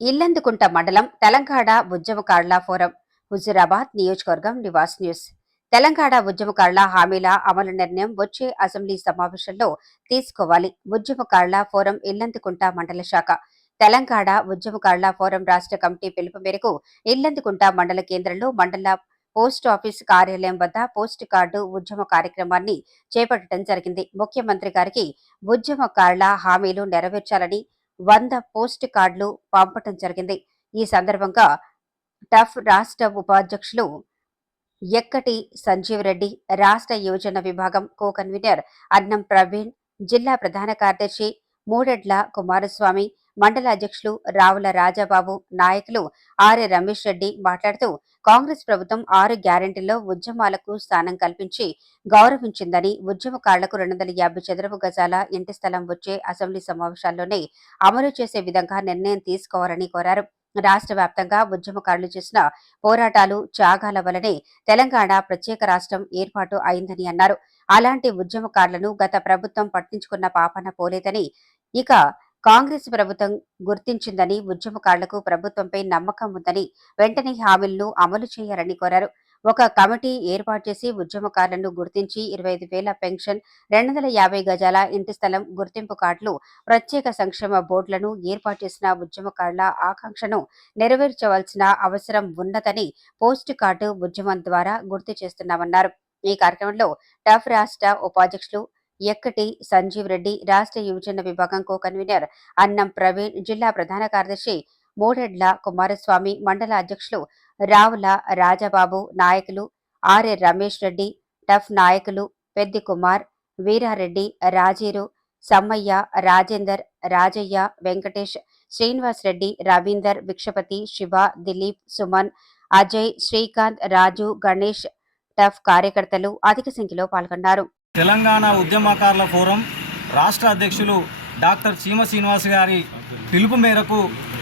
ఇల్లందుకుంట మండలం తెలంగాణ ఉద్యమకారుల ఫోరం హుజురాబాద్ నియోజకవర్గం నివాస్ న్యూస్. తెలంగాణ ఉద్యమకారుల హామీల అమలు నిర్ణయం వచ్చే అసెంబ్లీ సమావేశంలో తీసుకోవాలి. ఉద్యమకారుల ఫోరం ఇల్లందుకుంట మండల శాఖ. తెలంగాణ ఉద్యమకారుల ఫోరం రాష్ట్ర కమిటీ పిలుపు మేరకు ఇల్లందుకుంట మండల కేంద్రంలో మండల పోస్ట్ ఆఫీస్ కార్యాలయం వద్ద పోస్ట్ కార్డు ఉద్యమ కార్యక్రమాన్ని చేపట్టడం జరిగింది. ముఖ్యమంత్రి గారికి ఉద్యమకారుల హామీలు నెరవేర్చాలని వంద పోస్ట్ కార్డులు పంపటం జరిగింది. ఈ సందర్భంగా టఫ్ రాష్ట్ర ఉపాధ్యక్షులు ఎక్కటి సంజీవ్ రెడ్డి రాష్ట్ర యువజన విభాగం కో కన్వీనర్ అన్నం ప్రవీణ్ జిల్లా ప్రధాన కార్యదర్శి మూడెడ్ల కుమారస్వామి మండల అధ్యక్షులు రావుల రాజాబాబు నాయకులు ఆర్య రమేష్ రెడ్డి మాట్లాడుతూ కాంగ్రెస్ ప్రభుత్వం ఆరు గ్యారెంటీల్లో ఉద్యమాలకు స్థానం కల్పించి గౌరవించిందని ఉద్యమకారులకు రెండు వందల యాభై చదరపు గజాల ఇంటి స్థలం వచ్చే అసెంబ్లీ సమావేశాల్లోనే అమలు చేసే విధంగా నిర్ణయం తీసుకోవాలని కోరారు. రాష్ట్ర వ్యాప్తంగా ఉద్యమకారులు చేసిన పోరాటాలు త్యాగాల వలనే తెలంగాణ ప్రత్యేక రాష్ట్రం ఏర్పాటు అయిందని అన్నారు. అలాంటి ఉద్యమకారులను గత ప్రభుత్వం పట్టించుకున్న పాపన పోలేదని ఇక కాంగ్రెస్ ప్రభుత్వం గుర్తించిందని ఉద్యమకారులకు ప్రభుత్వంపై నమ్మకం ఉందని వెంటనే హామీలను అమలు చేయాలని కోరారు. ఒక కమిటీ ఏర్పాటు చేసి ఉద్యమకారులను గుర్తించి ఇరవై ఐదు వేల పెన్షన్ రెండు వందల యాభై గజాల ఇంటి స్థలం గుర్తింపు కార్డులు ప్రత్యేక సంక్షేమ బోర్డులను ఏర్పాటు చేసిన ఉద్యమకారుల ఆకాంక్షను నెరవేర్చవలసిన అవసరం ఉన్నదని పోస్ట్ కార్డు ఉద్యమం ద్వారా గుర్తు చేస్తున్నామన్నారు. ఈ కార్యక్రమంలో టఫ్ రాష్ట్ర ఉపాధ్యక్షులు ఎక్కటి సంజీవ్ రెడ్డి రాష్ట్ర యువజన విభాగం కో కన్వీనర్ అన్నం ప్రవీణ్ జిల్లా ప్రధాన కార్యదర్శి మూడెడ్ల కుమారస్వామి మండల అధ్యక్షులు రావుల రాజబాబు నాయకులు ఆర్ఏ రమేష్ రెడ్డి టఫ్ నాయకులు పెద్ది కుమార్ వీరారెడ్డి రాజీరు సమ్మయ్య రాజేందర్ రాజయ్య వెంకటేష్ శ్రీనివాస్ రెడ్డి రవీందర్ భిక్షపతి శివ దిలీప్ సుమన్ అజయ్ శ్రీకాంత్ రాజు గణేష్ టఫ్ కార్యకర్తలు అధిక సంఖ్యలో పాల్గొన్నారు. తెలంగాణ ఉద్యమకారుల ఫోరం రాష్ట్ర అధ్యక్షులు డాక్టర్ చీమ శ్రీనివాస్ గారి పిలుపు మేరకు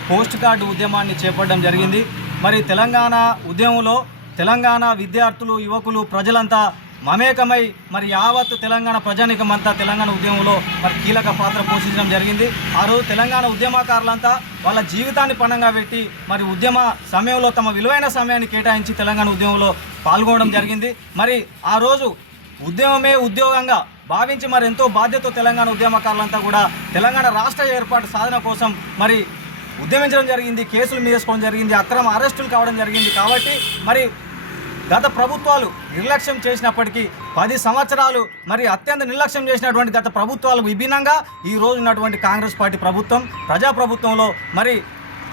పోస్ట్ కార్డు ఉద్యమాన్ని చేపట్టడం జరిగింది. మరి తెలంగాణ ఉద్యమంలో తెలంగాణ విద్యార్థులు యువకులు ప్రజలంతా మమేకమై మరి యావత్ తెలంగాణ ప్రజానికమంతా తెలంగాణ ఉద్యమంలో మరి కీలక పాత్ర పోషించడం జరిగింది. ఆ రోజు తెలంగాణ ఉద్యమకారులంతా వాళ్ళ జీవితాన్ని పణంగా పెట్టి మరి ఉద్యమ సమయంలో తమ విలువైన సమయాన్ని కేటాయించి తెలంగాణ ఉద్యమంలో పాల్గొనడం జరిగింది. మరి ఆ రోజు ఉద్యమమే ఉద్యోగంగా భావించి మరి ఎంతో బాధ్యత తెలంగాణ ఉద్యమకారులంతా కూడా తెలంగాణ రాష్ట్ర ఏర్పాటు సాధన కోసం మరి ఉద్యమించడం జరిగింది కేసులు మీసుకోవడం జరిగింది అక్రమ అరెస్టులు కావడం జరిగింది కాబట్టి మరి గత ప్రభుత్వాలు నిర్లక్ష్యం చేసినప్పటికీ పది సంవత్సరాలు మరి అత్యంత నిర్లక్ష్యం చేసినటువంటి గత ప్రభుత్వాలు విభిన్నంగా ఈ రోజు ఉన్నటువంటి కాంగ్రెస్ పార్టీ ప్రభుత్వం ప్రజాప్రభుత్వంలో మరి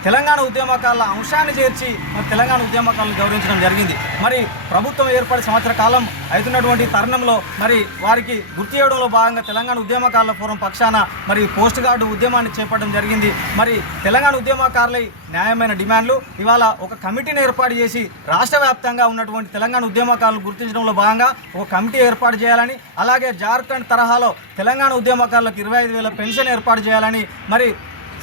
తెలంగాణ ఉద్యమకారుల అంశాన్ని చేర్చి మరి తెలంగాణ ఉద్యమకాలను గౌరవించడం జరిగింది. మరి ప్రభుత్వం ఏర్పడి సంవత్సర కాలం అవుతున్నటువంటి తరుణంలో మరి వారికి గుర్తు చేయడంలో భాగంగా తెలంగాణ ఉద్యమకారుల ఫోరం పక్షాన మరి పోస్ట్ గార్డు ఉద్యమాన్ని చేపట్టడం జరిగింది. మరి తెలంగాణ ఉద్యమకారులై న్యాయమైన డిమాండ్లు ఇవాళ ఒక కమిటీని ఏర్పాటు చేసి రాష్ట్ర వ్యాప్తంగా ఉన్నటువంటి తెలంగాణ ఉద్యమకారులు గుర్తించడంలో భాగంగా ఒక కమిటీ ఏర్పాటు చేయాలని అలాగే జార్ఖండ్ తరహాలో తెలంగాణ ఉద్యమకారులకు ఇరవై ఐదు వేల పెన్షన్ ఏర్పాటు చేయాలని మరి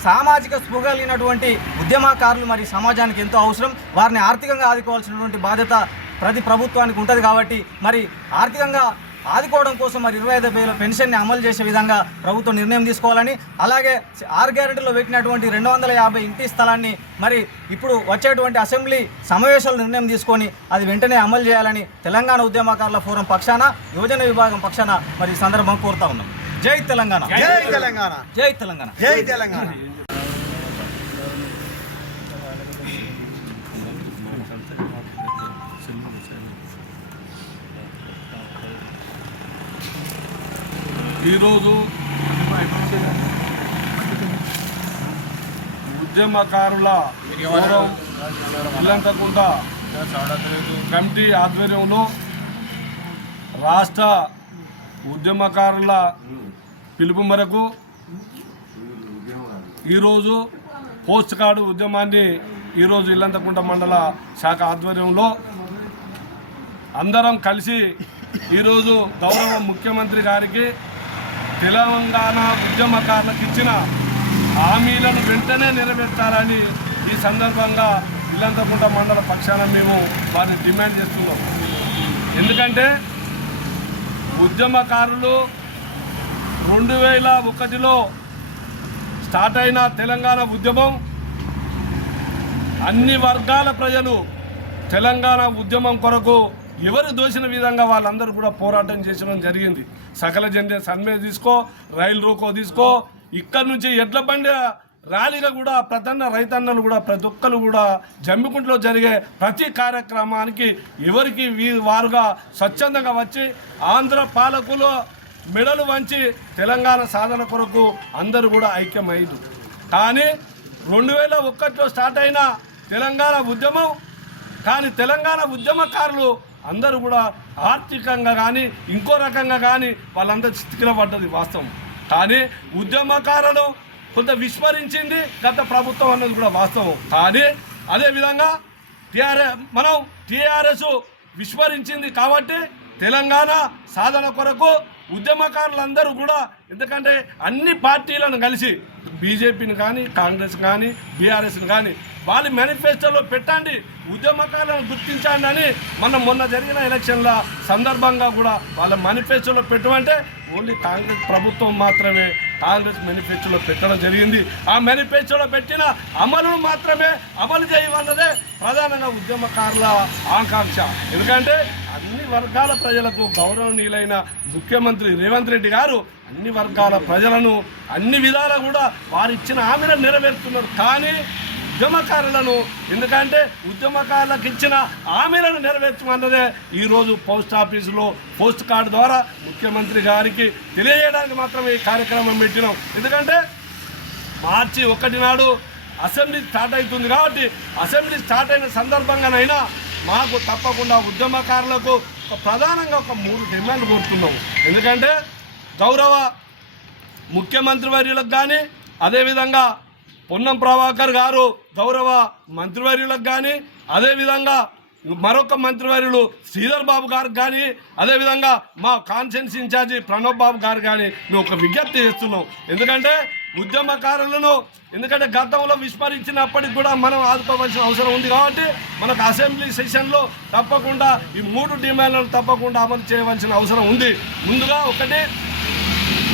సామాజిక స్పృహ కలిగినటువంటి ఉద్యమకారులు మరి సమాజానికి ఎంతో అవసరం. వారిని ఆర్థికంగా ఆదుకోవాల్సినటువంటి బాధ్యత ప్రతి ప్రభుత్వానికి ఉంటుంది కాబట్టి మరి ఆర్థికంగా ఆదుకోవడం కోసం మరి ఇరవై ఐదు వేల పెన్షన్ని అమలు చేసే విధంగా ప్రభుత్వం నిర్ణయం తీసుకోవాలని అలాగే ఆరు గ్యారెంటీలో పెట్టినటువంటి రెండు వందల యాభై ఇంటి స్థలాన్ని మరి ఇప్పుడు వచ్చేటువంటి అసెంబ్లీ సమావేశాలు నిర్ణయం తీసుకొని అది వెంటనే అమలు చేయాలని తెలంగాణ ఉద్యమకారుల ఫోరం పక్షాన యువజన విభాగం పక్షాన మరి ఈ సందర్భం కోరుతా ఉన్నాం. జై తెలంగాణ. జై తెలంగాణ. జై తెలంగాణ. జై తెలంగాణ. ఈరోజు ఉద్యమకారుల ఫోరం ఇల్లంతకుంట కమిటీ ఆధ్వర్యంలో రాష్ట్ర ఉద్యమకారుల పిలుపు మేరకు ఈరోజు పోస్ట్ కార్డు ఉద్యమాన్ని ఈరోజు ఇల్లంతకుంట మండల శాఖ ఆధ్వర్యంలో అందరం కలిసి ఈరోజు గౌరవ ముఖ్యమంత్రి గారికి తెలంగాణ ఉద్యమకారులకు ఇచ్చిన హామీలను వెంటనే నెరవేర్చాలని ఈ సందర్భంగా ఇల్లంతకుంట మండల పక్షాన మేము వారిని డిమాండ్ చేస్తున్నాం. ఎందుకంటే ఉద్యమకారులు రెండు వేల ఒకటిలో స్టార్ట్ అయిన తెలంగాణ ఉద్యమం అన్ని వర్గాల ప్రజలు తెలంగాణ ఉద్యమం కొరకు ఎవరు దోసిన విధంగా వాళ్ళందరూ కూడా పోరాటం చేసడం జరిగింది. సకల జన సమ్మె తీసుకో రైలు రోకో తీసుకో. ఇక్కడ నుంచి ఎడ్ల బండి ర్యాలీగా కూడా ప్రతన్న రైతన్నలు కూడా ప్రతి ఒక్కరు కూడా జమ్మికుంటలో జరిగే ప్రతి కార్యక్రమానికి ఎవరికి వీ- వారుగా స్వచ్ఛందంగా వచ్చి ఆంధ్ర పాలకులు మెడలు వంచి తెలంగాణ సాధన కొరకు అందరూ కూడా ఐక్యమైంది. కానీ రెండు వేల ఒకటిలో స్టార్ట్ అయిన తెలంగాణ ఉద్యమం కానీ తెలంగాణ ఉద్యమకారులు అందరూ కూడా ఆర్థికంగా కానీ ఇంకో రకంగా కానీ వాళ్ళందరూ స్థితిలో పడ్డది వాస్తవం. కానీ ఉద్యమకారులు కొంత విస్మరించింది గత ప్రభుత్వం అన్నది కూడా వాస్తవం. కానీ అదేవిధంగా టీఆర్ఎస్ మనం టీఆర్ఎస్ విస్మరించింది కాబట్టి తెలంగాణ సాధన కొరకు ఉద్యమకారులందరూ కూడా ఎందుకంటే అన్ని పార్టీలను కలిసి బీజేపీని కానీ కాంగ్రెస్ కానీ బీఆర్ఎస్ని కానీ వాళ్ళ మేనిఫెస్టోలో పెట్టండి ఉద్యమకారులను గుర్తించండి అని మనం మొన్న జరిగిన ఎలక్షన్ల సందర్భంగా కూడా వాళ్ళ మేనిఫెస్టోలో పెట్టమంటే ఓన్లీ కాంగ్రెస్ ప్రభుత్వం మాత్రమే కాంగ్రెస్ మేనిఫెస్టోలో పెట్టడం జరిగింది. ఆ మేనిఫెస్టోలో పెట్టిన అమలును మాత్రమే అమలు చేయమన్నదే ప్రధానంగా ఉద్యమకారుల ఆకాంక్ష. ఎందుకంటే అన్ని వర్గాల ప్రజలకు గౌరవనీయులైన ముఖ్యమంత్రి రేవంత్ రెడ్డి గారు అన్ని వర్గాల ప్రజలను అన్ని విధాలా కూడా వారు ఇచ్చిన హామీలను నెరవేరుతున్నారు కానీ ఉద్యమకారులను ఎందుకంటే ఉద్యమకారులకు ఇచ్చిన హామీలను నెరవేర్చమన్నదే ఈరోజు పోస్ట్ ఆఫీసులో పోస్ట్ కార్డు ద్వారా ముఖ్యమంత్రి గారికి తెలియజేయడానికి మాత్రమే ఈ కార్యక్రమం పెట్టినాం. ఎందుకంటే మార్చి ఒకటి నాడు అసెంబ్లీ స్టార్ట్ అవుతుంది కాబట్టి అసెంబ్లీ స్టార్ట్ అయిన సందర్భంగానైనా మాకు తప్పకుండా ఉద్యమకారులకు ఒక ప్రధానంగా ఒక మూడు డిమాండ్ కోరుతున్నాము ఎందుకంటే గౌరవ ముఖ్యమంత్రి వర్యులకు కానీ అదేవిధంగా పొన్నం ప్రభాకర్ గారు గౌరవ మంత్రివర్యులకు కానీ అదేవిధంగా మరొక మంత్రివర్యులు శ్రీధర్ బాబు గారికి కానీ అదేవిధంగా మా కాన్ఫరెన్స్ ఇన్ఛార్జి ప్రణబ్ బాబు గారు కానీ మేము ఒక విజ్ఞప్తి చేస్తున్నాం. ఎందుకంటే ఉద్యమకారులను ఎందుకంటే గతంలో విస్మరించినప్పటికి కూడా మనం ఆదుకోవాల్సిన అవసరం ఉంది కాబట్టి మనకు అసెంబ్లీ సెషన్లో తప్పకుండా ఈ మూడు డిమాండ్లను తప్పకుండా అమలు చేయవలసిన అవసరం ఉంది. ముందుగా ఒకటి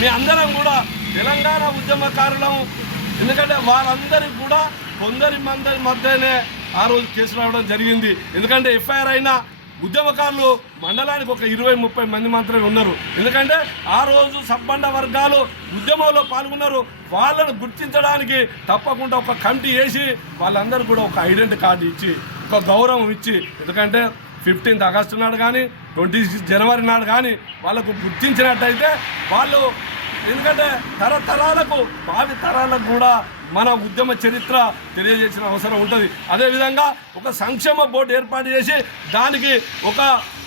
మీ అందరం కూడా తెలంగాణ ఉద్యమకారులం ఎందుకంటే వారందరికి కూడా కొందరి మందరి మధ్యనే ఆ రోజు కేసు రావడం జరిగింది. ఎందుకంటే ఎఫ్ఐఆర్ అయిన ఉద్యమకారులు మండలానికి ఒక ఇరవై ముప్పై మంది మాత్రమే ఉన్నారు. ఎందుకంటే ఆ రోజు సంబంధ వర్గాలు ఉద్యమంలో పాల్గొన్నారు. వాళ్ళను గుర్తించడానికి తప్పకుండా ఒక కమిటీ వేసి వాళ్ళందరూ కూడా ఒక ఐడెంటిటీ కార్డు ఇచ్చి ఒక గౌరవం ఇచ్చి ఎందుకంటే ఫిఫ్టీన్త్ ఆగస్టు నాడు కానీ ట్వంటీ సిక్స్ జనవరి నాడు కానీ వాళ్ళకు గుర్తించినట్టయితే వాళ్ళు ఎందుకంటే తరతరాలకు భావి తరాలకు కూడా మన ఉద్యమ చరిత్ర తెలియజేసిన అవసరం ఉంటుంది. అదేవిధంగా ఒక సంక్షేమ బోర్డు ఏర్పాటు చేసి దానికి ఒక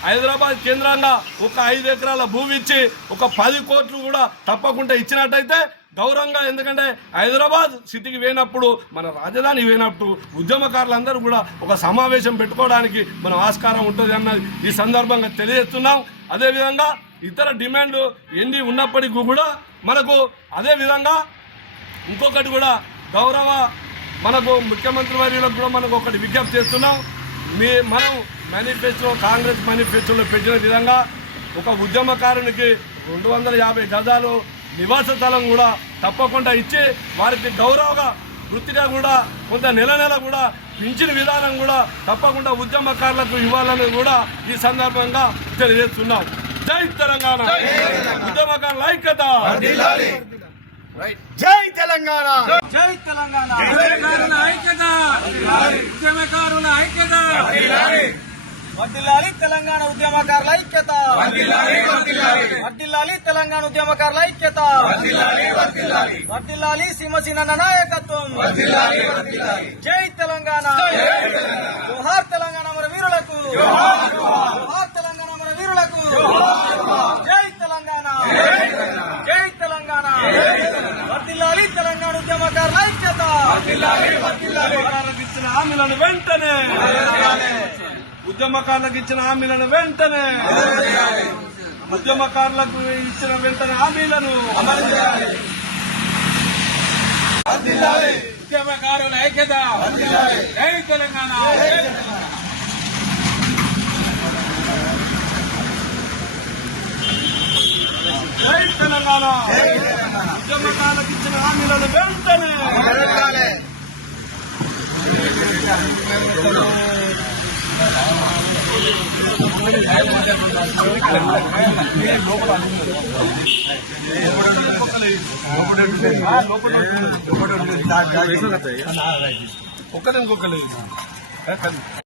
హైదరాబాద్ కేంద్రంగా ఒక ఐదు ఎకరాల భూమి ఇచ్చి ఒక పది కోట్లు కూడా తప్పకుండా ఇచ్చినట్టయితే గౌరవంగా ఎందుకంటే హైదరాబాద్ సిటీకి పోయినప్పుడు మన రాజధాని పోయినప్పుడు ఉద్యమకారులందరూ కూడా ఒక సమావేశం పెట్టుకోవడానికి మనం ఆస్కారం ఉంటుంది అన్నది ఈ సందర్భంగా తెలియజేస్తున్నాం. అదేవిధంగా ఇతర డిమాండ్లు ఎన్ని ఉన్నప్పటికీ కూడా మనకు అదేవిధంగా ఇంకొకటి కూడా గౌరవ మనకు ముఖ్యమంత్రి వర్యులకు కూడా మనకు ఒకటి విజ్ఞప్తి చేస్తున్నాం. మీ మనం మేనిఫెస్టో కాంగ్రెస్ మేనిఫెస్టోలో పెట్టిన విధంగా ఒక ఉద్యమకారునికి రెండు వందల యాభై గజాలు నివాస స్థలం కూడా తప్పకుండా ఇచ్చి వారికి గౌరవగా వృత్తిగా కూడా కొంత నెల నెల కూడా పింఛన్ విధానం కూడా తప్పకుండా ఉద్యమకారులకు ఇవ్వాలని కూడా ఈ సందర్భంగా తెలియజేస్తున్నాం. జై తెలంగాణ. ఉద్యమకారుల ఐక్యత. జై తెలంగాణ. జై తెలంగాణ. ఉద్యమకారుల ఐక్యత ఉద్యమకారుల ఐక్యత వర్దిల్లాలి తెలంగాణ ఉద్యమకారుల ఐక్యత. వర్దిల్లాలి తెలంగాణ ఉద్యమకారుల ఐక్యత. వర్దిల్లాలి సింహసీన నాయకత్వం. జై తెలంగాణ. జోహార్ తెలంగాణ మన వీరులకు జోహార్ తెలంగాణ మన వీరులకు జై తెలంగాణ జై తెలంగాణ వర్దిల్లాలి తెలంగాణ ఉద్యమకారుల ఐక్యత ఉద్యమకారులకు ఇచ్చిన హామీలను వెంటనే. ఉద్యమకారులకు ఇచ్చిన హామీలను వెంటనే. ఉద్యమకారులకు ఇచ్చిన వెంటనే హామీలను ఉద్యమకారుల ఐక్యత. జై తెలంగాణ. జై తెలంగాణ. ఉద్యమకారులకు ఇచ్చిన హామీలను వెంటనే. ఒక్కరికి ఒక్కలేదు